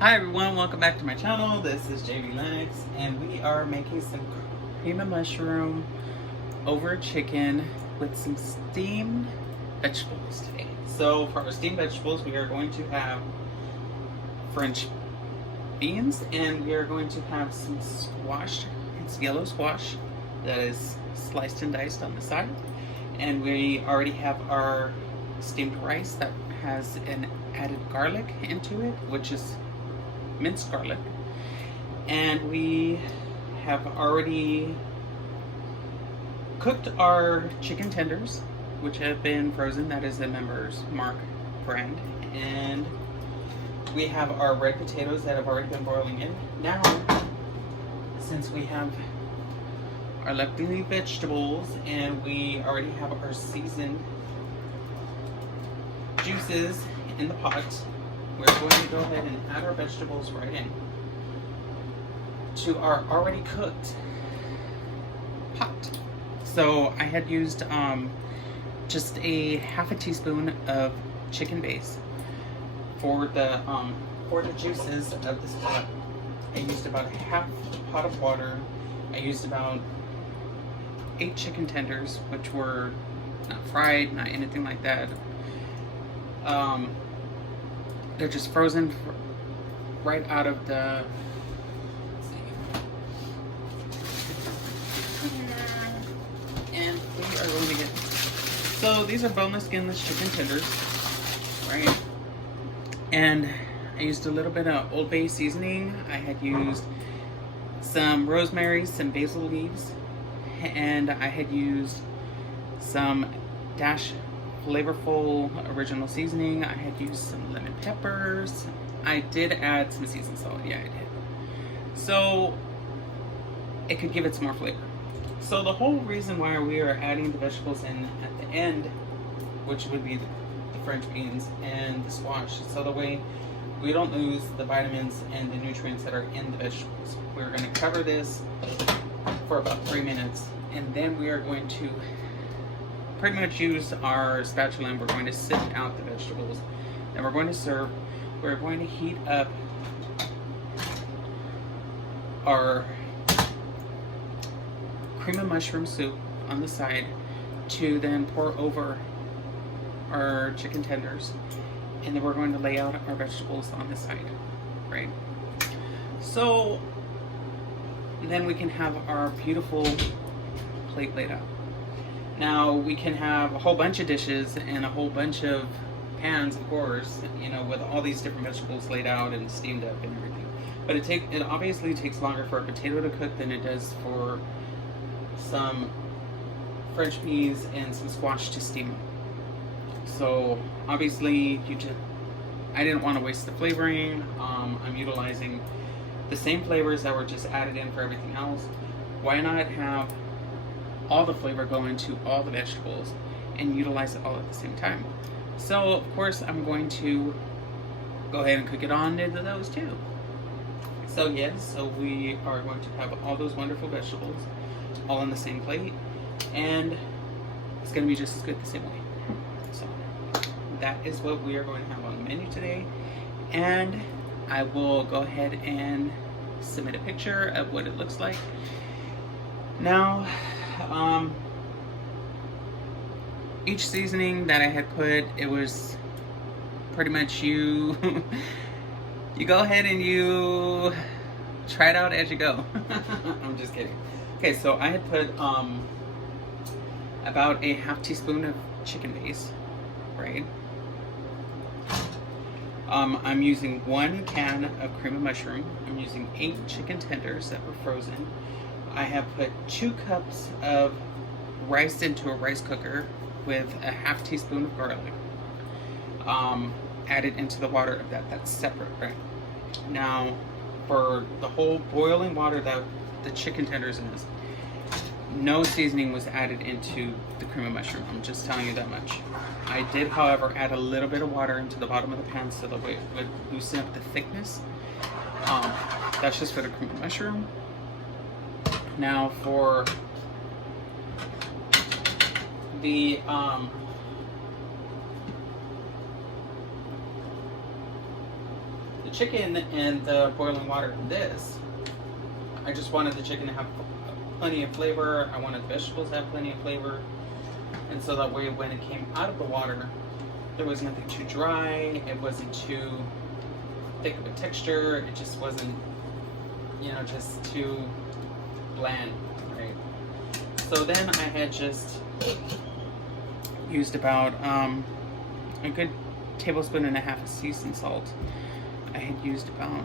Hi everyone, welcome back to my channel. This is Jaybealennux and we are making some cream of mushroom over chicken with some steamed vegetables today. So for our steamed vegetables, we are going to have French beans and we are going to have some squash. It's yellow squash that is sliced and diced on the side. And we already have our steamed rice that has an added garlic into it, which is minced garlic. And we have already cooked our chicken tenders, which have been frozen. That is the Members Mark brand. And we have our red potatoes that have already been boiling in. Now, since we have our leftover vegetables and we already have our seasoned juices in the pot, we're going to go ahead and add our vegetables right in to our already cooked pot. So I had used just a half a teaspoon of chicken base for the juices of this pot. I used about a half pot of water. I used about 8 chicken tenders, which were not fried, not anything like that. They're just frozen right out of the, and we are going to get, so these are boneless, skinless chicken tenders, right? And I used a little bit of Old Bay seasoning. I had used some rosemary, some basil leaves, and I had used some dash flavorful original seasoning. I had used some lemon peppers. I did add some seasoned salt. Yeah, I did. So it could give it some more flavor. So the whole reason why we are adding the vegetables in at the end, which would be the French beans and the squash, so the way we don't lose the vitamins and the nutrients that are in the vegetables. We're going to cover this for about 3 minutes, and then we are going to pretty much use our spatula and we're going to sift out the vegetables. And we're going to serve, we're going to heat up our cream of mushroom soup on the side to then pour over our chicken tenders. And then we're going to lay out our vegetables on the side, right? So then we can have our beautiful plate laid out. Now we can have a whole bunch of dishes and a whole bunch of pans, of course, you know, with all these different vegetables laid out and steamed up and everything. But it obviously takes longer for a potato to cook than it does for some French peas and some squash to steam. So obviously I didn't want to waste the flavoring. I'm utilizing the same flavors that were just added in for everything else. Why not have all the flavor go into all the vegetables and utilize it all at the same time? So of course I'm going to go ahead and cook it on into those too. So yes, so we are going to have all those wonderful vegetables all on the same plate, and it's going to be just as good the same way. So that is what we are going to have on the menu today, and I will go ahead and submit a picture of what it looks like. Now, each seasoning that I had put, it was pretty much you go ahead and you try it out as you go. I'm just kidding. Okay, so I had put about a half teaspoon of chicken base, right? I'm using 1 can of cream of mushroom. I'm using 8 chicken tenders that were frozen. I have put 2 cups of rice into a rice cooker with a half teaspoon of garlic. Added into the water of that. That's separate, right? Now, for the whole boiling water that the chicken tenders is, no seasoning was added into the cream of mushroom. I'm just telling you that much. I did, however, add a little bit of water into the bottom of the pan so that way it would loosen up the thickness. That's just for the cream of mushroom. Now for the the chicken and the boiling water in this, I just wanted the chicken to have plenty of flavor. I wanted the vegetables to have plenty of flavor. And so that way when it came out of the water, there was nothing too dry. It wasn't too thick of a texture. It just wasn't, you know, just too bland, right? So then I had just used about a good tablespoon and a half of seasoned salt. I had used about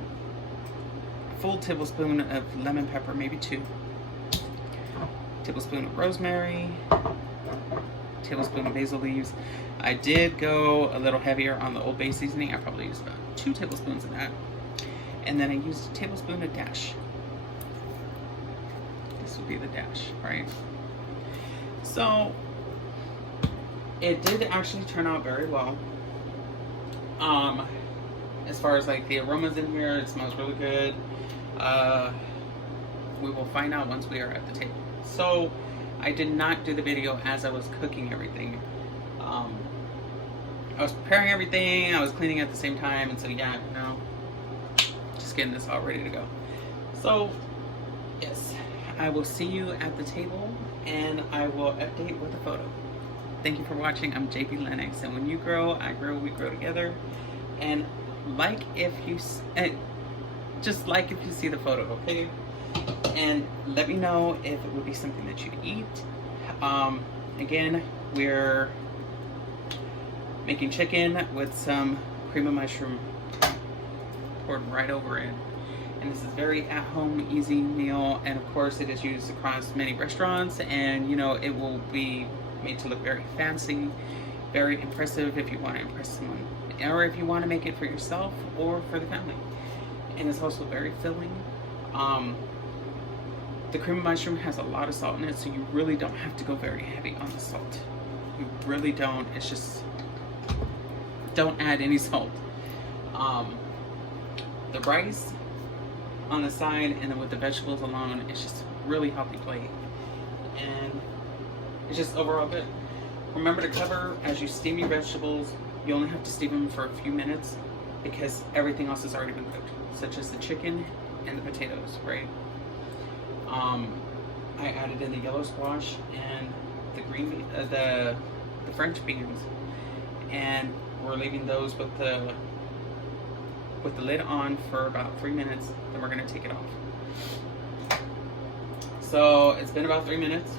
a full tablespoon of lemon pepper, maybe 2. Tablespoon of rosemary, tablespoon of basil leaves. I did go a little heavier on the Old Bay seasoning. I probably used about 2 tablespoons of that. And then I used a tablespoon of dash. This would be the dash, right? So it did actually turn out very well. As far as like the aromas in here, it smells really good. We will find out once we are at the table. So I did not do the video as I was cooking everything. I was preparing everything, I was cleaning at the same time, and so yeah, you know, just getting this all ready to go. So yes, I will see you at the table and I will update with a photo. Thank you for watching. I'm Jaybealennux, and when you grow, I grow, we grow together. And like if you just like if you see the photo, okay? And let me know if it would be something that you'd eat. Again, we're making chicken with some cream of mushroom poured right over it. And this is very at-home, easy meal. And of course, it is used across many restaurants, and you know, it will be made to look very fancy, very impressive if you want to impress someone, or if you want to make it for yourself or for the family. And it's also very filling. The cream of mushroom has a lot of salt in it, so you really don't have to go very heavy on the salt. You really don't. It's just, don't add any salt. The rice on the side, and then with the vegetables alone, it's just a really healthy plate. And it's just overall good. Remember to cover as you steam your vegetables. You only have to steam them for a few minutes because everything else has already been cooked, such as the chicken and the potatoes, right? I added in the yellow squash and the green, the French beans, and we're leaving those with the lid on for about 3 minutes. Then we're gonna take it off. So it's been about 3 minutes.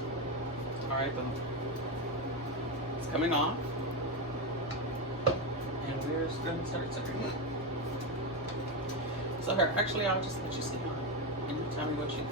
All right, boom. It's coming off, and we're just gonna start serving it. So here, actually, I'll just let you sit down and you tell me what you think.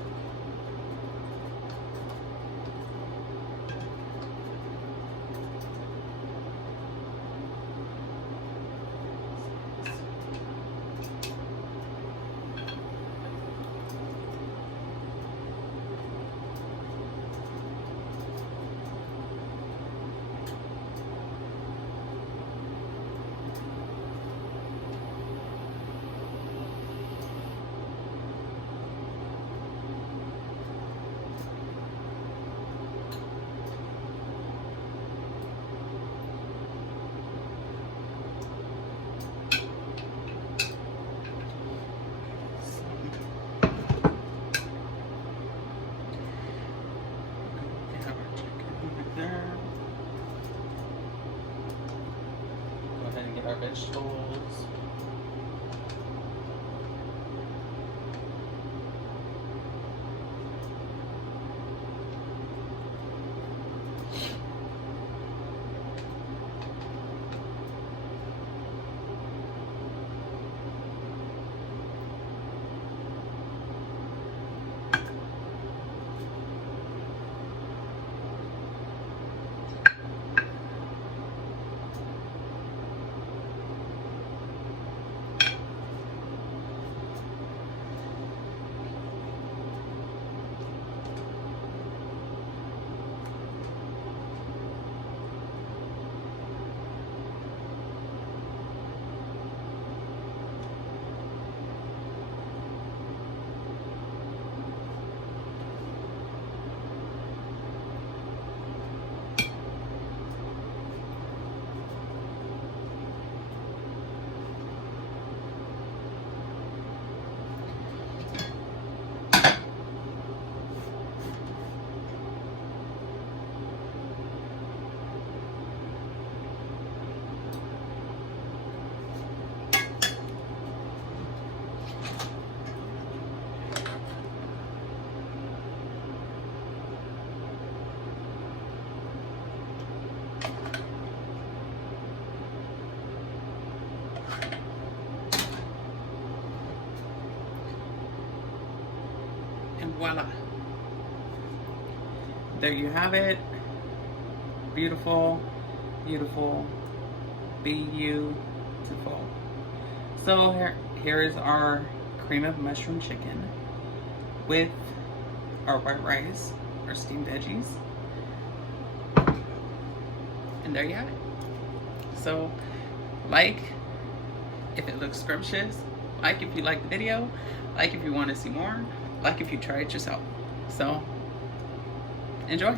Our vegetables. And voila. There you have it. Beautiful, beautiful, beautiful. So here is our cream of mushroom chicken with our white rice, our steamed veggies. And there you have it. So, like if it looks scrumptious, like if you like the video, like if you want to see more, like if you try it yourself. So, enjoy.